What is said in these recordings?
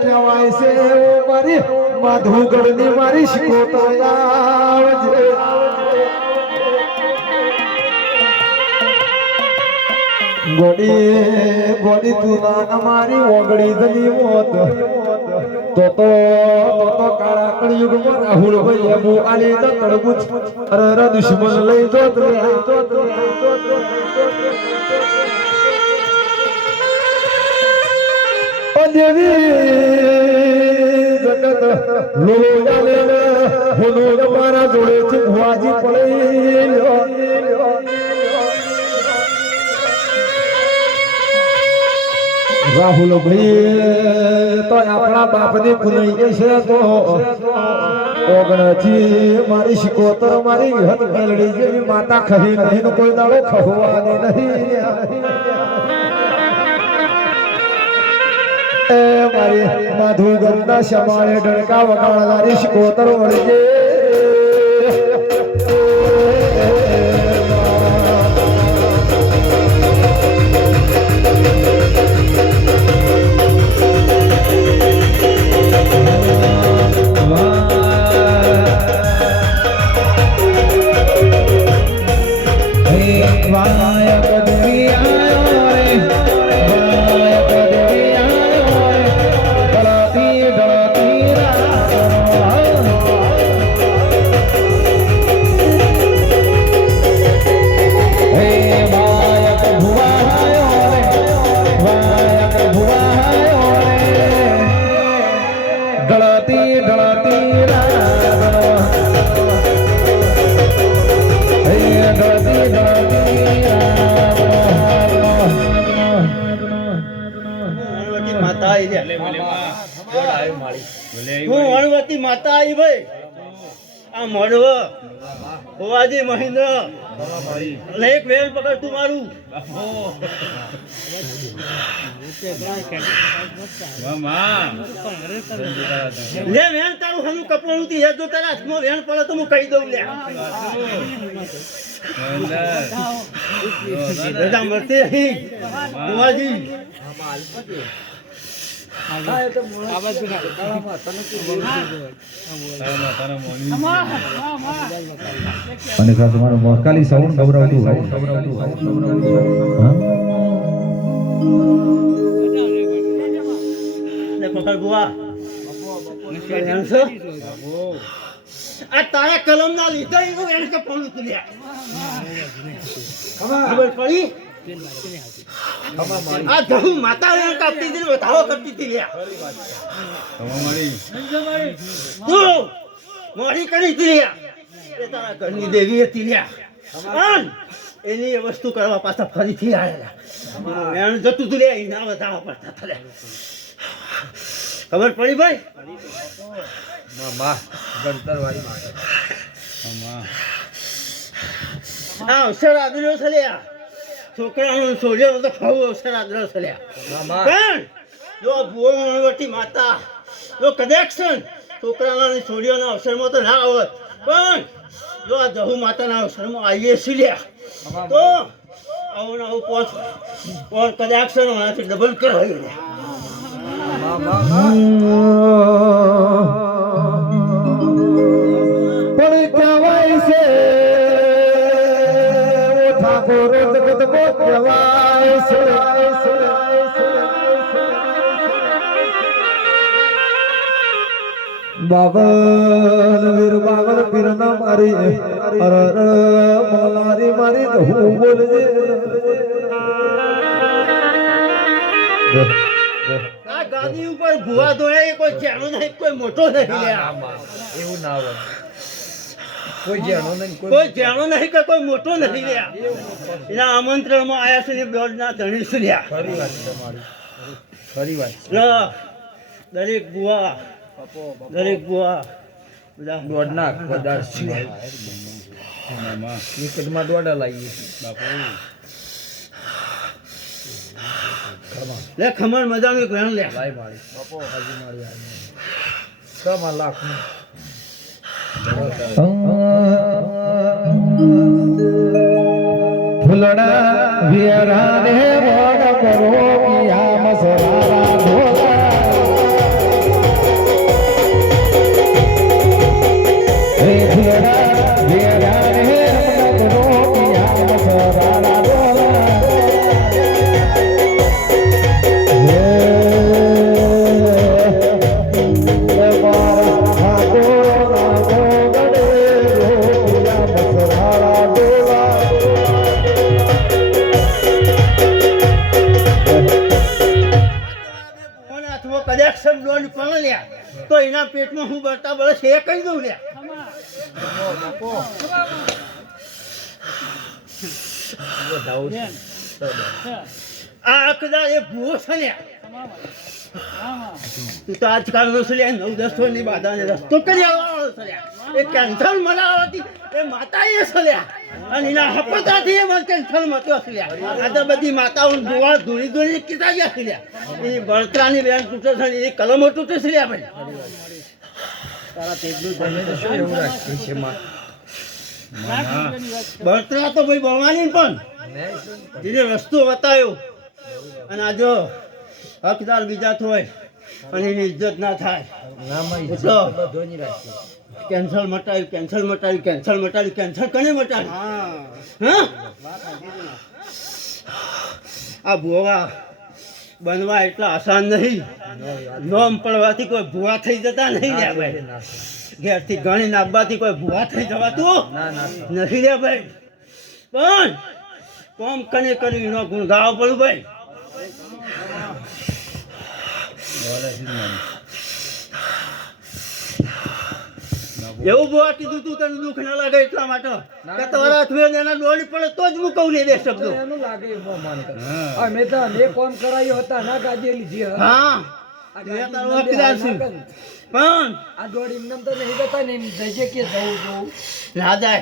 કહેવાય છે મારી માધુગઢની મારી શિકોતર આવજે. ગોડી ગોડી તુલા મારી ઓગળી દલી મોત તો તો તો કાળા કળિયુગમાં રાહુલ હોય એબુ આલી તો તડબૂચ અરે દુશ્મન લઈ તો મારા જોડે છે ભુવાજી રાહુલ ભાઈ તો આપણા બાપની પુનઈ છે તો ઓગણથી મારી શિકોતર મારી હદ મેલડી જેવી માતા ખરી નહીં કોઈ દાડો ખવાની નહીં એ માધુ માધુગરના શમાળે ડણકા વગાડનારી શિકોતર વળગે. માતા હું વણવતી માતા આવી ભાઈ. આ મળવ હોવાજી મહેન્દ્ર. એક વેલ પકડ તું મારું. લે વેણ તારું હનું કપડું થી હેજો તારા હાથમાં વેણ પડે તો હું કહી દઉં લે. બધા મળતી હોવાજી અને ખાસ અમારું મહકાલી સાઉન્ડ ગભરાવતું હોય. તારા કલમ ના લીધા એવું એને પડી? આ ધહુ માતા કાપતી હતી ને કરતી હતી લ્યા. તું મોડી કરી હતી લ્યા. એ તારા ઘરની દેવી હતી લ્યા. એની એ વસ્તુ કરવા પાછા ફરીથી આવેલા. વેણ જતું તું લે એના વધાવા પડતા હતા ખબર પડી ભાઈ? આ અવસર આદર્યો છે લ્યા. છોકરાનો સોર્યો તો ખાવું અવસર આદરો છે લ્યા. પણ જો ભુવો મણવટી માતા જો કનેક્શન છોકરાના છોડીઓના અવસરમાં તો ના આવત પણ જો આ જહુ માતાના અવસરમાં આવીએ છીએ તો આવું આવું પોચ પોચ કનેક્શન આનાથી ડબલ કરાવી કહેવાય છે બાવન વીર બાવન પીરના મારી મોલારી મારી તો હું બોલજે. આ ગાદી ઉપર ભુવા ધોયા એ કોઈ ચેનો નહીં કોઈ મોટો નહીં લ્યા. એવું ના હોય. કોઈ જાણો નહીં કોઈ કોઈ જાણો નહીં કે કોઈ મોટો નથી. રહ્યા એના આમંત્રણમાં આયા છે ને દોડના ધણી છે લ્યા ખરી વાત તમારી. ખરી વાત દરેક બુવા દરેક બુવા બધા દોઢ નાખ વધારે સિવાય વિકેટમાં દોડા લાવીએ લે ખમણ મજાનું વેણ લે. લાઈ મારી. બાપો. હાજી મારી આવી લાખ ફૂલડા વિયારાને મોડ કરો પિયા મસરારા ઢોલા હે ભેરા હાથમાં લોન પણ લ્યા. તો એના પેટમાં હું બરતા બરસ એ કહી દઉં લ્યા. આ કદાચ એ ભૂવો છે લ્યા. તું આજકાલનો છે નવ દસ વર્ષની બાધાને રસ્તો કરી એ કેન્સર મનાવવાથી, એ માતા એ છે અને એના હપતાથી એ મને કેન્સર મત્યો છે આ તો બધી માતાઓ જોવા ધૂળી ધૂળી કીધા ગયા છે એ બળતરાની બેન તૂટે છે એ કલમો તૂટે લ્યા ભાઈ. બળતરા તો ભાઈ ભણવાની પણ. જેને રસ્તો બતાવ્યો. અને આ હકદાર બીજા હોય અને એની ઇજ્જત ના થાય. કેન્સલ મટાવી કેન્સલ મટાવી કેન્સલ મટાવી કેન્સલ કને મટાવી હા. આ ભુવા બનવા એટલા આસાન નહીં. નોમ પડવાથી કોઈ ભુવા થઈ જતા નહીં રે ભાઈ. ઘેરથી ગણી નાખવાથી કોઈ ભુવા થઈ જવાતું નથી રે ભાઈ. પણ કોમ કને કરી એનો ગુણ ગાવો પડું ભાઈ. એવું બોવા કીધું તું તને દુઃખ ના લાગે એટલા માટે? કે તારા હાથમાં એના ડોળી પડે તો જ હું કહું નહીં દે શબ્દો. એનું લાગે એવું માન. અમે તો મે કોમ કરાયો હતા ના ગાજે લીધી હે. હા. ગાડી ના ના પણ આ ડોળી એમનેમ તો નહીં બતા ને જઈએ કે જવું જવું. રાજા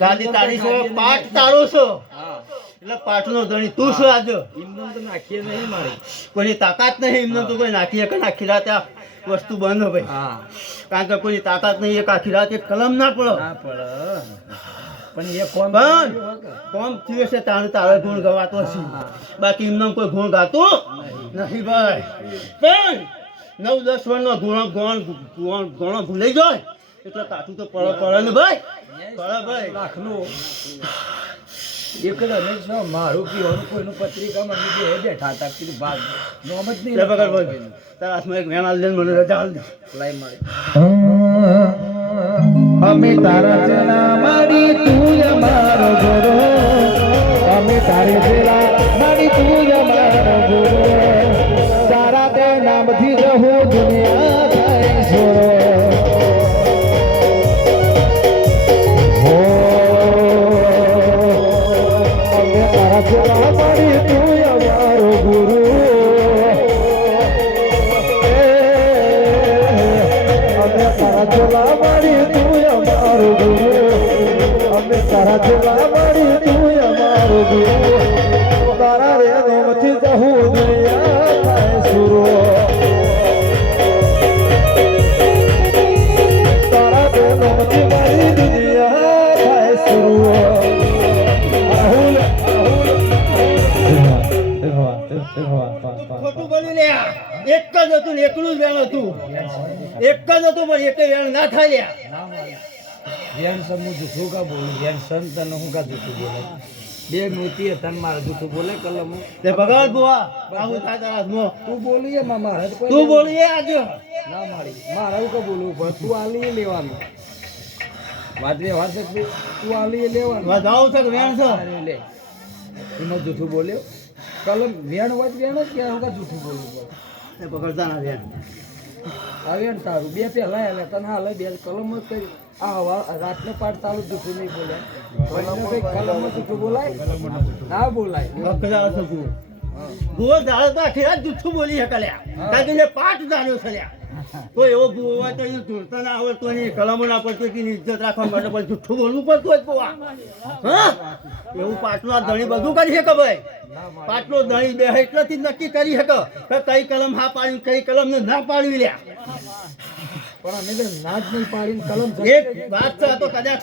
ગાડી તારી છો પાઠ તારો છો એટલે પાઠનો ધણી તું શું આજે? એમનેમ તો નાખીએ નહીં મારી. કોઈની તાકાત નહીં એમને તો કોઈ નાખીએ કે નાખી રાત આ વસ્તુ બંધ ભાઈ. કારણ કે કોઈની તાકાત નહીં એક આખી રાત એક કલમ ના પડો. ના પડે. પણ એ કોમ બંધ કોમ થયું છે તારે તારે ગુણ ગવાતો છે. બાકી એમને કોઈ ગુણ ગાતું નથી ભાઈ. પણ નવ દસ વર્ષનો ગુણ ગુણ ગુણ ભૂલાઈ જાય. એટલે કાઠું તો પડે પડે ને ભાઈ? પડે ભાઈ. લાખનું. એકલો નહીં છો મારું પીવાનું કોઈનું પત્રિકામાં બીજું એ બેઠા હતા કીધું ભાગ. નોમ જ નહીં તારા હાથમાં એક વેણ આલ દે મને રજા આલ દે. લાઈ મારી. અમે તારા ચેલા મારી તું અમારો ગુરુ અમે તારે તારા ચેલા એક જ હતું ને એકલું જ વેણ હતું. એક જ હતું પણ એક વેણ ના થાય ધ્યાન સમૂહ જૂઠું કા બોલું? વેણ સંત હું કા જૂઠું બોલે બે મૂર્તિ એ ને મારે જૂઠું બોલે કલમ. તે ભગવાન બુઆ આવું તારા હાથમાં તું બોલી એ માં મારે તો બોલીએ આજે. ના મારી મારે હું કા બોલું પણ તું આલી લેવાનું. વાત વ્યવહાર છે તું આલી લેવાનું? વાત વધાવો છે વેણ છે? લે. એમાં જૂઠું બોલ્યો? કલમ વેણ હોય વેણ જ કે હું કા જૂઠું બોલવું પડે પકડતા ના વેણ આવ્યો ને તારું બે પહેલા એટલે તને હાલે બે. કલમ જ કરી આ હવા રાતનો પાઠ તારું જૂઠું નહીં બોલે. કલમ જૂઠું બોલાય? ના બોલાય. છે તું ભૂવો ધારો તો આખી રાત જુઠ્ઠું બોલી શકે લ્યા. કારણ કે પાઠ જાણ્યો છે લ્યા. કોઈ એવો ભૂવો હોય તો એને ધૂળતા ના આવડતો હોય એની કલમો ના પડતો એની ઇજ્જત રાખવા માટે પણ જુઠ્ઠું બોલવું પડતું ભૂવા હા? એવું પાટલો આ ધણી બધું કરી શકે ભાઈ? પાટલો ધણી બે એટલેથી નક્કી કરી શકે કે કઈ કલમ હા પાડવી કઈ કલમ ને ના પાડવી લ્યા. પણ અમે તો ના જ નહીં પાડીને કલમ એક વાત છે તો કદાચ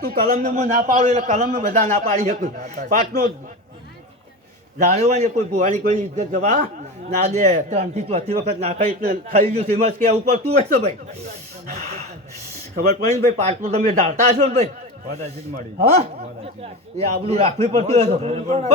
તું કલમ ને હું ના પાડું એટલે કલમ ને બધા ના પાડી શકું. પાટનો જાણ્યો કોઈ ભુવાની કોઈ ઇજ્જત જવા ના દે. ત્રણથી ચોથી વખત નાખાય એટલે થઈ ગયું ફેમસ કે ઉપર તું હશે ભાઈ. ખબર પડી ને ભાઈ પાટલું તમે ઢાળતા હશો ને ભાઈ? હા? એ આબલું રાખવી પડતી હશે